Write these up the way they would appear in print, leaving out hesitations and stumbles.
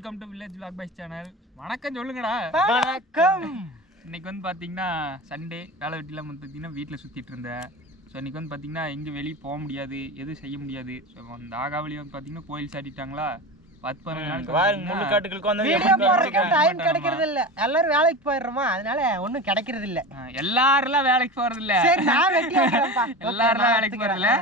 Welcome to village vlog boys channel. வணக்கம் சொல்லுங்கடா. வணக்கம். இன்னைக்கு வந்து பார்த்தீங்கன்னா சண்டே, வேலை வெட்டிலாம் வந்து பார்த்தீங்கன்னா வீட்டில் சுற்றிட்டு இருந்தேன். ஸோ இன்றைக்கி வந்து பார்த்தீங்கன்னா எங்கே வெளியே போக முடியாது, எதுவும் செய்ய முடியாது. ஸோ அந்த ஆகாவளி வந்து பார்த்தீங்கன்னா கோயில் சாட்டிட்டாங்களா 10-12 நாளுக்கு முள்ளு காட்டுகளுக்கு வந்து வீடியோ போடுறதுக்கு டைம் கிடைக்கிறது இல்ல. எல்லாரும் வேலைக்கு போயிடுறோமா, அதனால ஒண்ணும் கிடைக்கிறது இல்ல. எல்லாரும் வேலைக்கு போறது இல்ல. சரி நான் வெட்டி வைக்கிறேன்ப்பா. எல்லாரும் வேலைக்கு போறது இல்ல.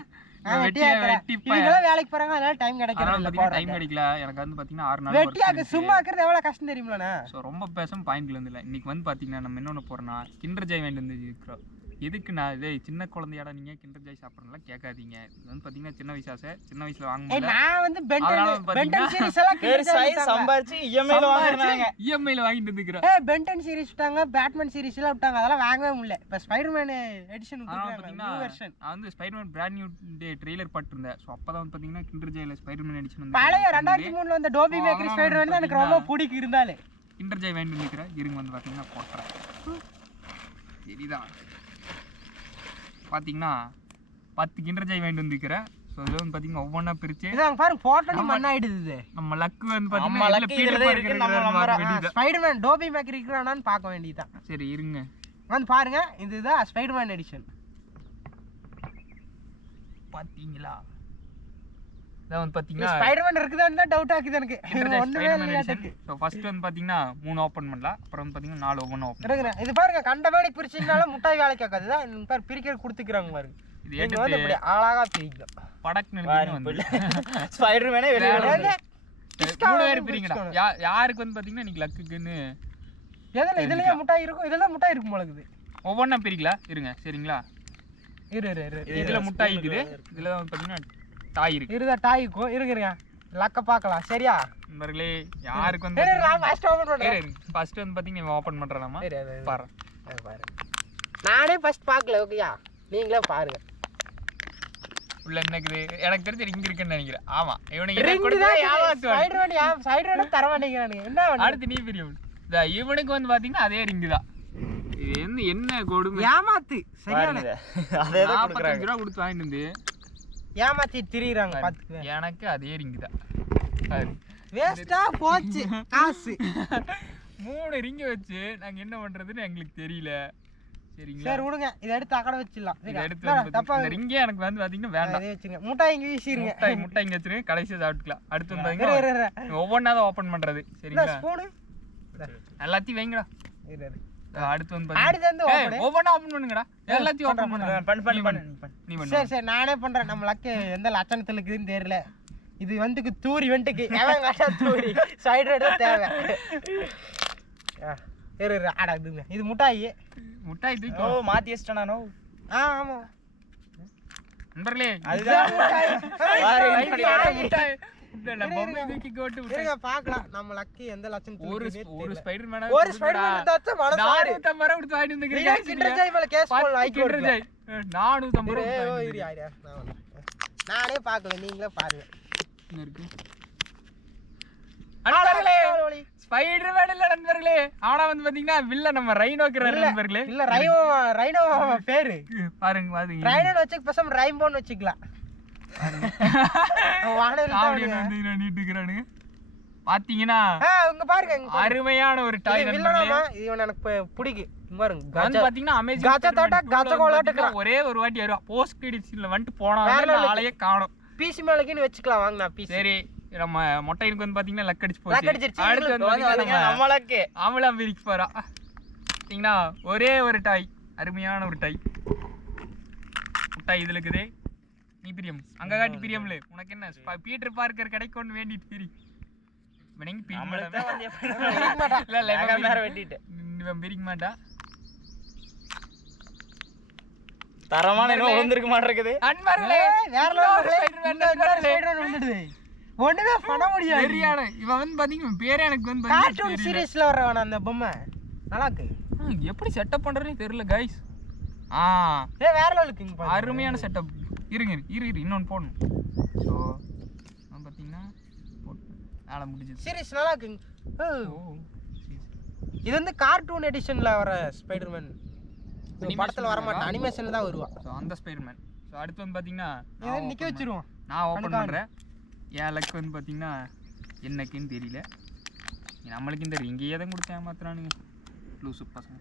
இவங்கெல்லாம் வேலைக்கு போறாங்க, அதனால டைம் கிடைக்கிறது இல்ல. டைம் கிடைக்கல. எனக்கு வந்து பார்த்தீங்கன்னா 6 நாள் வெட்டியாக்கு சும்மா இருக்கிறது எவ்வளவு கஷ்டம் தெரியுமாண்ணா. ஸோ ரொம்ப பேசும் பாயிண்ட்ல இருந்து இல்லை. இன்னைக்கு வந்து பார்த்தீங்கன்னா நம்ம என்னென்ன போறோம்னா கிண்டர் ஜாய் வாங்கிட்டு வந்து இருக்கிறோம். எதுக்கு நான் இதே சின்ன குழந்தையாட நீங்க கிண்டர் ஜாய் சாப்பிட்றதுலாம் கேட்காதீங்க. இது வந்து பார்த்தீங்கன்னா சின்ன வயசு ஆசை, சின்ன வயசுல வாங்க முடியல. நான் வந்து பென்டன் சீரிஸ் எல்லாம் சம்பாரிச்சு இஎம்ஐல வாங்கிட்டு வந்துக்கிறேன். பென்டன் சீரிஸ் விட்டாங்க, பேட்மேன் சீரிஸ் எல்லாம் விட்டாங்க, அதெல்லாம் வாங்கவே முடியல. இப்ப ஸ்பைடர்மேன் எடிஷன் விட்டுருக்காங்க, நியூ வெர்ஷன். நான் வந்து Spiderman brand new day trailer பார்த்திருந்தேன். So அப்பதான் வந்து பார்த்தீங்கன்னா கிண்டர் ஜாய்ல ஸ்பைடர்மேன் எடிஷன் வந்து பழைய 2003ல வந்த டோபி மேக்கர் ஸ்பைடர்மேன் தான் எனக்கு ரொம்ப பிடிக்கும். இருந்தாலே கிண்டர் ஜாய் வாங்கிட்டு வந்துக்கிறேன். இருங்க வந்து பார்த்தீங்கன்னா போட்டுறேன். சரிதான் பார்த்தீங்கன்னா 10 கிண்டர் ஜாய் வாங்கிட்டு வந்துக்கிறேன். ஸோ இதில் வந்து பார்த்தீங்கன்னா ஒவ்வொன்றா பிரிச்சு இதாங்க பாருங்க, போட்டோ மண்ணா ஆயிடுது. நம்ம லக்கு வந்து பார்த்தீங்கன்னா ஸ்பைடர்மேன் டோபி மேக்கர் இருக்கிறானான்னு பார்க்க வேண்டியதுதான். சரி இருங்க வந்து பாருங்க, இதுதான் ஸ்பைடர்மேன் எடிஷன். பார்த்தீங்களா? இதான் வந்து பார்த்தீங்கன்னா ஸ்பைடர்மேன் இருக்குதான்னு தான் டவுட் ஆகுது எனக்கு. ஒண்ணுமே இல்ல. ஸோ ஃபர்ஸ்ட் வந்து பார்த்தீங்கன்னா 3 ஓப்பன் பண்ணலாம். அப்புறம் வந்து பார்த்தீங்கன்னா 4 ஒவ்வொன்று ஓப்பன் இருக்குறேன். இது பாருங்க, கண்ட வேலைக்கு பிரிச்சிங்கனாலும் முட்டாய் வேலைக்கு ஆகாது. தான் பேர் பிரிக்கிற கொடுத்துக்கிறாங்க பாருங்க. இது எடுத்து இப்படி அழகா பிரிக்கும். படக்கு வந்து ஸ்பைடர்மேனே வெளிய வருது. மூணு பேர் பிரிங்கடா. யாருக்கு வந்து பார்த்தீங்கன்னா இன்னைக்கு லக்குன்னு எதுல இதுலயே முட்டாய் இருக்கும், இதெல்லாம் முட்டாய் இருக்கும் போல இருக்குது. ஒவ்வொன்றா பிரிக்கலாம். இருங்க சரிங்களா? இரு இதுல முட்டாய் இருக்குது, இதுல வந்து பார்த்தீங்கன்னா டாய் இருக்கு. இருதா டாய் இருக்கும். இருங்க லக்க பார்க்கலாம். சரியா நண்பர்களே? யாருக்கு வந்து ஃபர்ஸ்ட் வந்து பார்த்தீங்கன்னா ஓப்பன் பண்றேனாமா பாரு. நானே ஃபர்ஸ்ட் பார்க்கல. ஓகேயா, நீங்களே பாருங்க. உள்ள என்ன இருக்குது எனக்கு தெரிஞ்சு ரிங் இருக்குன்னு நினைக்கிறேன். ஆமா, இவனுக்கு தர மாட்டேங்கிறானுங்க. என்ன அடுத்து நீ பிரியும். இவனுக்கு வந்து பாத்தீங்கன்னா அதே ரிங்கு தான். இது வந்து என்ன கொடுமை, ஏமாத்து. சரியான அதே 45 ரூபா கொடுத்து வாங்கிட்டு வந்து ஏமாத்தி திரியுறாங்க. பாத்துக்க, எனக்கு அதே ரிங்கு தான். வேஸ்டா போச்சு காசு. 3 ரிங்கு வச்சு நாங்க என்ன பண்றதுன்னு எங்களுக்கு தெரியல. சரிங்களா? சரி விடுங்க, இதை எடுத்து அக்கட வச்சிடலாம். இதை எடுத்து ரிங்கே எனக்கு வந்து பாத்தீங்கன்னா வேண்டாம். வச்சுங்க. முட்டாய் இங்க வீசிருங்க. முட்டை இங்க வச்சிருங்க, கடைசியா சாப்பிட்டுக்கலாம். அடுத்து வந்து பாத்தீங்கன்னா ஒவ்வொன்றா தான் ஓபன் பண்றது. சரிங்களா? ஸ்பூன் எல்லாத்தையும் வைங்கடா. அடுத்து வந்து ஒவ்வொன்றா ஓபன் பண்ணுங்கடா. எல்லாத்தையும் ஓபன் பண்ணுங்க. நீ பண்ணு. சரி சரி நானே பண்றேன். நம்ம லக்கு எந்த லட்சணத்துல இருக்குதுன்னு தெரியல. இது வந்துக்கு தூரி வந்துக்கு எவன் காட்டா தூரி சைடு எடுத்து தேவை. ஆடா இதுங்க, இது முட்டாய். முட்டாய் தூக்கி மாத்தி வச்சிட்டேன் நானோ. ஆமா நண்பர்களே, அதுதான் முட்டாய். பாக்கலாம் நம்ம லக்கி எந்த லட்சணத்துல ஒரு ஸ்பைடர்மேன் நானே பாக்கல, நீங்களே பாருங்க. ஸ்பைடர்மேன் இல்ல நண்பர்களே, ஆனா வந்து பாத்தீங்கன்னா வில்ல நம்ம ரைனோக்குறாரு நண்பர்களே. இல்ல ரைனோ பேரு பாருங்க பாருங்க. ரைனோ வச்சு பேசாம ரைம்போன்னு வச்சுக்கலாம். பாத்தீங்கன்னா அருமையான ஒரு டாய். எனக்கு பிடிக்கும் ஒரே ஒரு வாட்டி வருவா. போஸ்ட் கிரெடிட்ஸ்ல வந்துட்டு போனா ஆளையே காணோம். பிசி மேலக்குன்னு வச்சுக்கலாம். வாங்கண்ணா பிசி. சரி, நம்ம மொட்டைனுக்கு வந்து பாத்தீங்கன்னா லக் அடிச்சு போச்சு. அடுத்து வந்து நம்மளுக்கு அவளா பிரிக்க போறா. பாத்தீங்கன்னா ஒரே ஒரு டாய், அருமையான ஒரு டாய். முட்டாய் இதுல இருக்குது. நீ பிரியம் அங்க காட்டி பிரியம்ல. உனக்கு என்ன பீட்டர் பார்க்கர் கிடைக்கும்னு வேண்டிட்டு பிரி. இவனைங்க பிரிக்க மாட்டா. இல்ல கேமரா வெட்டிட்டு இவன் பிரிக்க மாட்டா. தரமான என்ன வந்திருக்க மாட்டேங்குது. அன்பார்களே, வேற லெவல் ஸ்பைடர்மேன் வந்துடுது. ஒண்ணுமே பண்ண முடியாது. சரியான இவன் வந்து பாத்தீங்க பேரே எனக்கு வந்து கார்ட்டூன் சீரிஸ்ல வரவன அந்த பொம்மை நல்லா இருக்கு. எப்படி செட்டப் பண்றதுன்னு தெரியல गाइस. வேற லெவலுக்கு அருமையான செட்டப். இருங்க இன்னொன்னு போடணும். ஸோ பார்த்தீங்கன்னா வேலை முடிஞ்சது. சீரிஸ் நல்லா இருக்குங்க. இது வந்து கார்ட்டூன் எடிஷன்ல வர ஸ்பைடர்மேன். படத்துல வர மாட்டான், அனிமேஷன்ல தான் வருவான். ஸோ அந்த ஸ்பைடர்மேன். ஸோ அடுத்து வந்து பார்த்தீங்கன்னா இதை நிற்க வச்சிருவோம். நான் ஓப்பன் பண்ணுறேன். என் லக் வந்து பார்த்தீங்கன்னா என்னக்குன்னு தெரியல. நம்மளுக்கு இந்த ரிங்கையே தான் கொடுத்து ஏமாத்துறானுங்க லூசு பசங்க.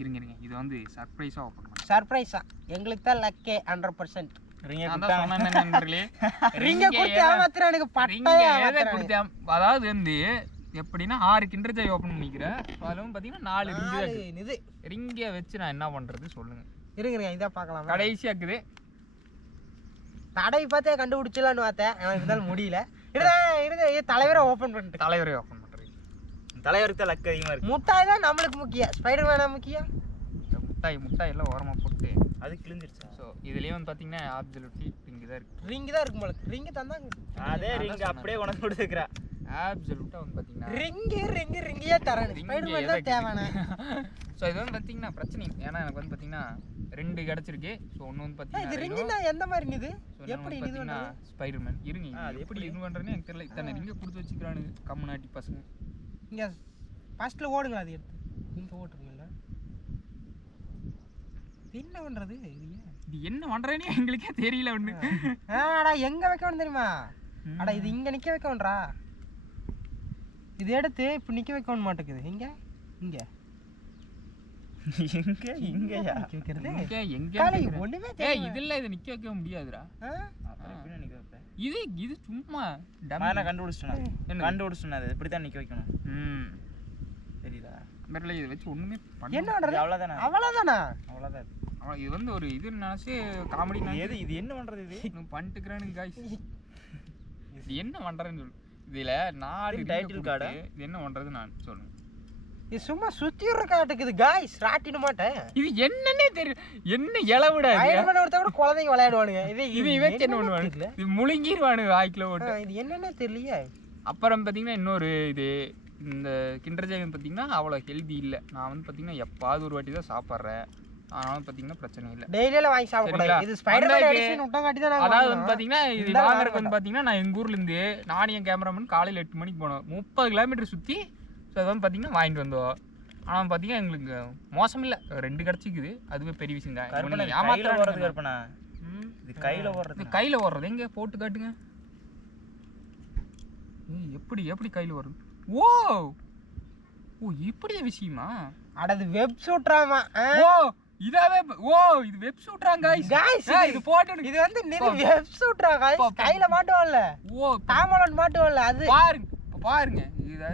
இருங்க இது வந்து சர்ப்ரைஸாக ஓப்பன் பண்ண. சர்ப்ரைஸா எங்களுக்கு தான் லக்கே 100%. அதாவது வந்து எப்படின்னா 6 கிண்டர் ஜாய் ஓப்பன் பண்ணிக்கிறேன். அதுவும் பார்த்தீங்கன்னா 4 ரிங்கை வச்சு நான் என்ன பண்ணுறது சொல்லுங்க. இருங்க இதான் பார்க்கலாம். கடைசியாக இருக்குது. தடவை பார்த்தே கண்டுபிடிச்சலான்னு பார்த்தேன், இருந்தாலும் முடியல. தலைவரை ஓப்பன் பண்ணிட்டு தலைவரை ஓப்பன் பண்ணுறது. தலைவருக்கு தான் லக் அதிகமாக இருக்குது. முட்டாய் தான் நம்மளுக்கு முக்கியம், ஸ்பைடர் மேனா முக்கியம். முட்டாய் எல்லாம் ஓரமாக போட்டு அது கிழிஞ்சிருச்சு. ஸோ இதுலேயே வந்து பார்த்தீங்கன்னா ஆப்சல்யூட்லி ரிங்கு தான் இருக்குது. ரிங்கு தான் இருக்கு உங்களுக்கு. ரிங்கு தந்தாங்க. அதே ரிங் அப்படியே உனக்கு கொடுத்துக்கிறா. ஆப்சல்யூட்டாக வந்து பார்த்தீங்கன்னா ரிங்கே தரேன். ஸ்பைடர் மேன் தான் தேவையான. ஸோ இது வந்து பார்த்தீங்கன்னா பிரச்சனை இல்லை. ஏன்னா எனக்கு வந்து பார்த்தீங்கன்னா 2 கிடச்சிருக்கு. ஸோ ஒன்று வந்து பார்த்தீங்கன்னா இது ரிங்குனா எந்த மாதிரி இது எப்படி இது பார்த்தீங்கன்னா ஸ்பைடர் மேன். இருங்க அது எப்படி இது பண்ணுறேன்னு எனக்கு தெரியல. இத்தனை ரிங்கை கொடுத்து வச்சுக்கிறானுங்க கம்முனாட்டி பசங்க. இங்கே ஃபர்ஸ்ட்டில் ஓடுங்க, அது எடுத்து இங்கே ஓட்டுருங்கல்ல. என்ன பண்ணுறது இது என்ன பண்ணுறேன்னு எங்களுக்கே தெரியல ஒன்று. ஆடா எங்கே வைக்கணும் தெரியுமா? அடா இது இங்கே நிற்க வைக்கணும்டா. இது எடுத்து இப்போ நிற்க வைக்கணும் மாட்டேங்குது. இங்கே இங்கே இங்கயா வைக்கிறது ஒன்றுமே இதில் இதை நிற்க வைக்க முடியாதுடா. இது சும்மா கண்டுபிடிச்சிட்டேன். அது இப்படி தான் நிற்க வைக்கணும். தெரியுதா? இதை வச்சு ஒன்றுமே என்ன பண்ணுறது? அவ்வளோதானா? அவ்வளோதான். இது வந்து ஒரு இது நினச்சி காமெடி. இது என்ன பண்ணுறது? இது பண்ணிட்டுக்கிறானுங்க காய்ஸ். இது என்ன பண்ணுறேன்னு சொல்லு. இதில் 4 டைட்டில் கார்டு. இது என்ன பண்ணுறது நான் சொல்லுங்கள். இது சும்மா சுற்றி விடுற காட்டுக்குது காய்ஸ். ராட்டின மாட்டேன். இது என்னன்னே தெரியும். என்ன இளவிட ஒருத்த கூட குழந்தைங்க விளையாடுவானுங்க. இது வச்சு என்ன பண்ணுவானுங்க? இது முழுங்கிடுவானுங்க வாய்க்கில் ஓட்டு. இது என்னன்னே தெரியலையே. அப்புறம் பார்த்தீங்கன்னா இன்னொரு இது இந்த கிண்டர் ஜாய் பார்த்தீங்கன்னா அவ்வளோ ஹெல்தி இல்லை. நான் வந்து பார்த்தீங்கன்னா எப்பாவது ஒரு வாட்டி தான் சாப்பிட்றேன். அதனால பார்த்தீங்கன்னா பிரச்சனை இல்லை. டெய்லியெல்லாம் வாங்கி சாப்பிடக்கூடாது. இது ஸ்பைடர் மேன் எடிஷன் விட்டங்காட்டி தான். அதாவது வந்து பார்த்தீங்கன்னா இது வாங்குறதுக்கு வந்து பார்த்தீங்கன்னா நான் எங்கள் ஊர்லேருந்து நானும் என் கேமராமேன் காலையில் 8 மணிக்கு போனோம். 30 கிலோமீட்டர் சுற்றி. ஸோ அது வந்து பார்த்தீங்கன்னா வாங்கிட்டு வந்தோம். ஆனால் பார்த்தீங்கன்னா எங்களுக்கு மோசம் இல்லை, 2 கிடச்சிக்குது. அதுவே பெரிய விஷயம் தான். ஏமாத்திரம் போகிறது கற்பனா. இது கையில் ஓடுறது எங்கே போட்டு காட்டுங்க. எப்படி கையில் வரும்? ஓ இப்படி விஷயமா? அடது வெப் ஷூட்ராமா. இதாவே இது வெப் ஷூட்ராங்க गाइस. இது போட்டு இது வந்து வெப் ஷூட்ரா गाइस. கையில மாட்டுவல்ல. தாமலன் மாட்டுவல்ல. அது பாருங்க இது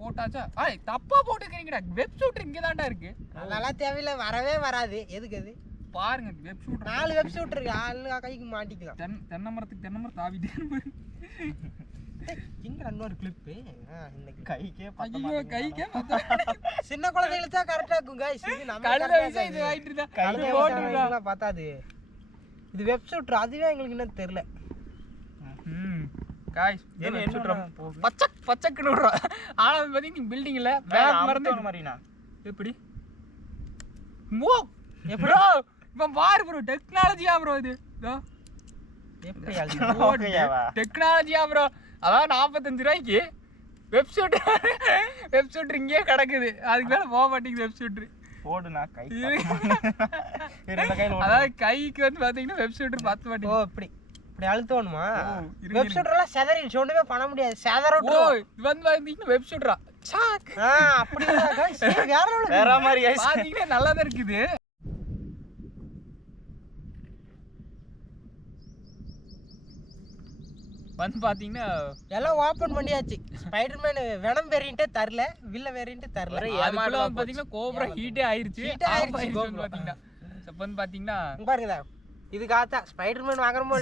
போட்டாச்சா? தப்பா போட்டுக்கிறீங்கடா. வெப் ஷூட்டர் இங்க தான்டா இருக்கு. அதெல்லாம் தேவையில்ல, வரவே வராது. எதுக்கு அது? பாருங்க வெப் ஷூட்டர் 4 வெப் ஷூட்டர் இருக்கு. ஆளு கைக்கு மாட்டிக்கலாம். தென்னை மரம் தாவிட்டே இருக்கு. இங்க இன்னொரு கிளிப். இன்னைக்கு கைக்கே சின்ன குழந்தைகளுக்கு தான் கரெக்டா இருக்கும் गाइस. இது நம்ம இது ஆயிட்டு தான் கையில போட்டுறா பார்த்தாது. இது வெப் ஷூட்டர். அதுவே எங்களுக்கு இன்னும் தெரியல. गाइस என்ன ஷூட்டர் பச்சக்குன்னு விடுறா. ஆனா பாத்தீங்க நீ பில்டிங்ல பேக் மறந்து மாதிரினா எப்படி ப்ரோ இவன் பாரு ப்ரோ. டெக்னாலஜியா ப்ரோ இது. எப்படி டெக்னாலஜியா ப்ரோ. அதான் 45 ரூபாய்க்கு வெப்சைட் இங்கே கிடக்குது. அதுக்கு மேலே போக மாட்டேங்குது வெப்சைட். போடுனா கை அதாவது கைக்கு வந்து பார்த்தீங்கன்னா வெப்சைட் பார்த்து மாட்டேங்குது. இப்படி அழுத்தணுமா? வெப்சைட் எல்லாம் செதறிடுச்சு, ஒண்ணுமே பண்ண முடியாது. செதறோம். இது வந்து பார்த்தீங்கன்னா வெப்சைட்ரா சாக். அப்படி வேற மாதிரி பார்த்தீங்கன்னா நல்லா தான் இருக்குது. வந்து பாத்தீங்கன்னா எல்லாம் ஓபன் பண்ணியாச்சு. ஸ்பைடர் மேன் வெனம் வேரியன்ட்டே தரல, வில்ல வேரியன்ட் தரல. அதுக்குள்ள வந்து பாத்தீங்கன்னா கோப்ரா ஹீட்டே ஆயிருச்சு. வந்து பாத்தீங்கன்னா அப்ப வந்து பாத்தீங்கன்னா பாருங்க இதுக்காக ஸ்பைடர் மேன் வாங்குறோமோ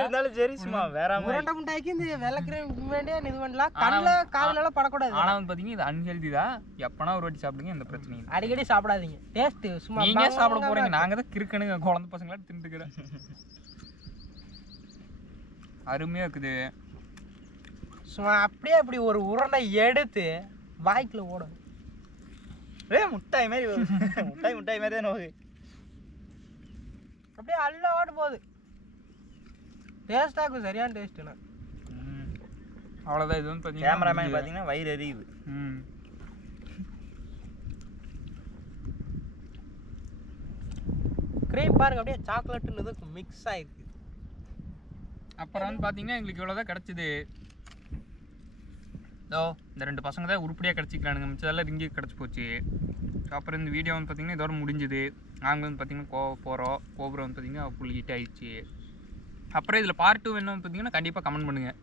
இருந்தாலும் சரி சும்மா வேற உருண்டை முட்டாய்க்கு இந்த வெள்ளை கிரீம் வேண்டிய இது பண்ணலாம். கண்ணுல காதுல எல்லாம் படக்கூடாது. ஆனா வந்து பாத்தீங்கன்னா இது அன்ஹெல்தி தான். எப்பனா ஒரு வாட்டி சாப்பிடுங்க, எந்த பிரச்சனையும் இல்லை. அடிக்கடி சாப்பிடாதீங்க. டேஸ்ட் சும்மா நீங்க சாப்பிட போறீங்க, நாங்க தான் கிறுக்கணுங்க குழந்தை பசங்களா தின்னுக்கிறேன். அருமையா இருக்குது. சும்மா அப்படியே அப்படி ஒரு உருண்டை எடுத்து வாய்க்குள்ள ஓடும். முட்டாய் மாதிரி முட்டாய் மாதிரி தான் நோகு. அப்படியே அல்ல ஓடு போகுது. டேஸ்டா இருக்கும், சரியான டேஸ்ட்னா. அவ்வளோதான். இது வந்து பார்த்தீங்கன்னா கேமராமேன் பார்த்தீங்கன்னா வயிறு எரியுது. கிரீம் பாருங்க அப்படியே சாக்லேட்னு மிக்ஸ் ஆயிருக்கு. அப்புறம் வந்து பார்த்தீங்கன்னா எங்களுக்கு இவ்வளோதான் கிடச்சிது. இதோ இந்த 2 பசங்க தான் உருப்படியாக கிடச்சிக்கலானுங்க, மிச்சதெல்லாம் ரிங்கி கிடச்சி போச்சு. அப்புறம் இந்த வீடியோ வந்து பார்த்திங்கன்னா இதோட முடிஞ்சுது. நாங்கள் வந்து பார்த்திங்கன்னா போகிறோம். கோபுரம் வந்து பார்த்திங்கன்னா ஃபுல் ஹிட் ஆகிடுச்சு. அப்புறம் இதில் பார்ட் 2 வேணும்னு பார்த்திங்கன்னா கண்டிப்பாக கமெண்ட் பண்ணுங்கள்.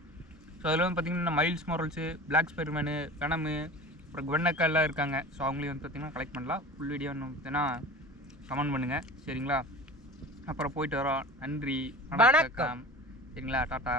ஸோ அதில் வந்து பார்த்திங்கன்னா மைல்ஸ் மொரல்ஸு, பிளாக் ஸ்பைடர்மேனு, வெனமு, அப்புறம் குவென்னக்கா எல்லாம் இருக்காங்க. ஸோ அவங்களையும் வந்து பார்த்திங்கன்னா கலெக்ட் பண்ணலாம். ஃபுல் வீடியோ பார்த்தீங்கன்னா கமெண்ட் பண்ணுங்கள் சரிங்களா. அப்புறம் போயிட்டு வரோம். நன்றி, வணக்கம் சரிங்களா, டாட்டா.